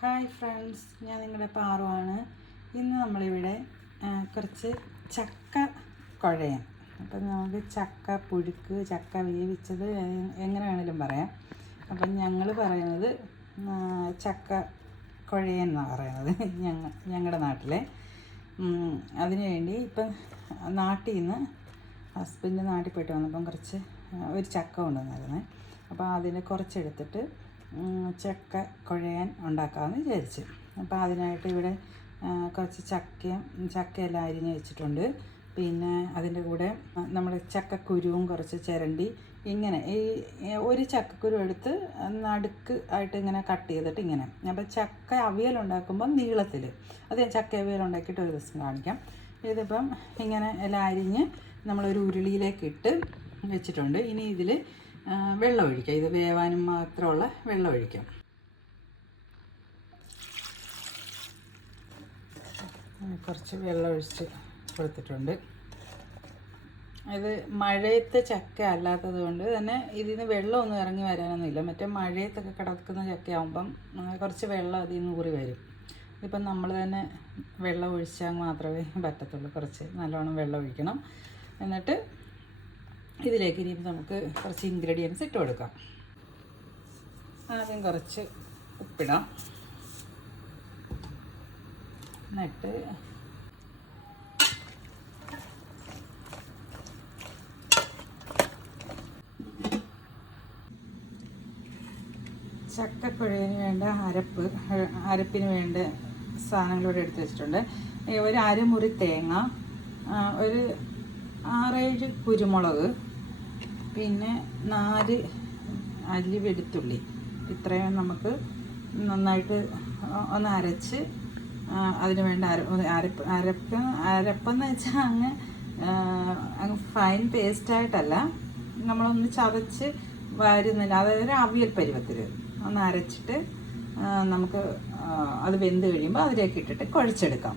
Hi friends, ഞാൻ നിങ്ങളുടെ പാറുവാണ്. ഇന്ന് നമ്മളിവിടെ കുറച്ച് ചക്ക കുഴയാം. അപ്പം നമുക്ക് ചക്ക പുഴുക്ക്, ചക്ക വേവിച്ചത് എങ്ങനെ വേണമെങ്കിലും പറയാം. അപ്പം ഞങ്ങൾ പറയുന്നത് ചക്ക കുഴയൻ എന്നാണ് പറയുന്നത് ഞങ്ങളുടെ നാട്ടിലെ. അതിനുവേണ്ടി ഇപ്പം നാട്ടിൽ നിന്ന് ഹസ്ബൻഡ് നാട്ടിൽ പോയിട്ട് വന്നപ്പം ഒരു ചക്ക കൊണ്ടുവന്നായിരുന്നു. അപ്പോൾ അതിനെ കുറച്ചെടുത്തിട്ട് ചക്ക കുഴയാൻ ഉണ്ടാക്കാമെന്ന് വിചാരിച്ചു. അപ്പോൾ അതിനായിട്ട് ഇവിടെ കുറച്ച് ചക്കയെല്ലാം അരിഞ്ഞ് വെച്ചിട്ടുണ്ട്. പിന്നെ അതിൻ്റെ കൂടെ നമ്മൾ ചക്കക്കുരുവും കുറച്ച് ചിരണ്ടി ഇങ്ങനെ ഒരു ചക്കക്കുരു എടുത്ത് നടുക്ക് ആയിട്ട് ഇങ്ങനെ കട്ട് ചെയ്തിട്ട് ഇങ്ങനെ. അപ്പോൾ ചക്ക അവിയലുണ്ടാക്കുമ്പോൾ നീളത്തിൽ അത് ഞാൻ ചക്ക അവിയൽ ഉണ്ടാക്കിയിട്ട് ഒരു ദിവസം കാണിക്കാം. ഇതിപ്പം ഇങ്ങനെ എല്ലാം അരിഞ്ഞ് നമ്മളൊരു ഉരുളിയിലേക്ക് ഇട്ട് വെച്ചിട്ടുണ്ട്. ഇനി ഇതിൽ വെള്ളം ഒഴിക്കാം. ഇത് വേവാനും മാത്രമുള്ള വെള്ളം ഒഴിക്കാം. കുറച്ച് വെള്ളം ഒഴിച്ച് കൊടുത്തിട്ടുണ്ട്. ഇത് മഴയത്തെ ചക്ക അല്ലാത്തത് കൊണ്ട് തന്നെ ഇതിൽ നിന്ന് വെള്ളമൊന്നും ഇറങ്ങി വരാനൊന്നുമില്ല. മറ്റേ മഴയത്തൊക്കെ കിടക്കുന്ന ചക്കയാകുമ്പം കുറച്ച് വെള്ളം അതിൽ നിന്ന് ഊറി വരും. ഇതിപ്പം നമ്മൾ തന്നെ വെള്ളം ഒഴിച്ചാൽ മാത്രമേ പറ്റത്തുള്ളൂ. കുറച്ച് നല്ലോണം വെള്ളം ഒഴിക്കണം. എന്നിട്ട് ഇതിലേക്ക് ഇനി നമുക്ക് കുറച്ച് ഇൻഗ്രീഡിയൻസ് ഇട്ട് കൊടുക്കാം. ആദ്യം കുറച്ച് ഉപ്പിടാം. എന്നിട്ട് ചക്കക്കുഴയിന് വേണ്ട അരപ്പിന് വേണ്ട സാധനങ്ങളിവിടെ എടുത്ത് വെച്ചിട്ടുണ്ട്. ഒരു അരമുറി തേങ്ങ, ഒരു 6-7 കുരുമുളക്, പിന്നെ 4 അല്ലി വെളുത്തുള്ളി. ഇത്രയും നമുക്ക് നന്നായിട്ട് ഒന്ന് അരച്ച് അതിന് വേണ്ട അരപ്പെന്ന് വെച്ചാൽ അങ്ങ് ഫൈൻ പേസ്റ്റായിട്ടല്ല, നമ്മളൊന്ന് ചതച്ച് വരുന്നില്ല. അതായത് ഒരു അവിയൽ പരുവത്തിൽ ഒന്ന് അരച്ചിട്ട് നമുക്ക് അത് വെന്ത് കഴിയുമ്പോൾ അതിലേക്ക് ഇട്ടിട്ട് കുഴച്ചെടുക്കാം.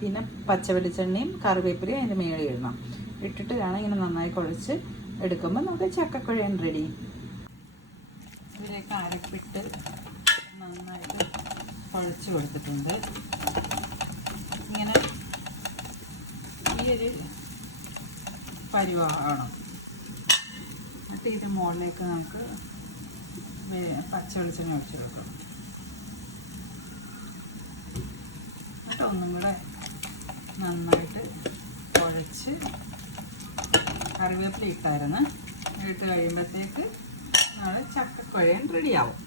പിന്നെ പച്ച വെളിച്ചെണ്ണയും കറിവേപ്പിലയും അതിൻ്റെ മേളിൽ ഇടണം. ഇട്ടിട്ട് വേണം ഇങ്ങനെ നന്നായി കുഴച്ച് എടുക്കുമ്പോൾ നമുക്ക് ചക്കക്കുഴയൻ റെഡി. ഇതിലേക്ക് അരപ്പിട്ട് നന്നായിട്ട് കുഴച്ച് കൊടുത്തിട്ടുണ്ട്. ഇങ്ങനെ ഈ ഒരു പരുവാകണം. എന്നിട്ട് ഇത് മുകളിലേക്ക് നമുക്ക് പച്ച വെളിച്ചെണ്ണ ഒഴിച്ച് കൊടുക്കണം. എന്നിട്ട് ഒന്നും കൂടെ നന്നായിട്ട് കുഴച്ച് കറിവേപ്പില ഇട്ടായിരുന്നു. ഇട്ട് കഴിയുമ്പോഴത്തേക്ക് നമ്മൾ ചക്കക്കുഴയൻ റെഡിയാവും.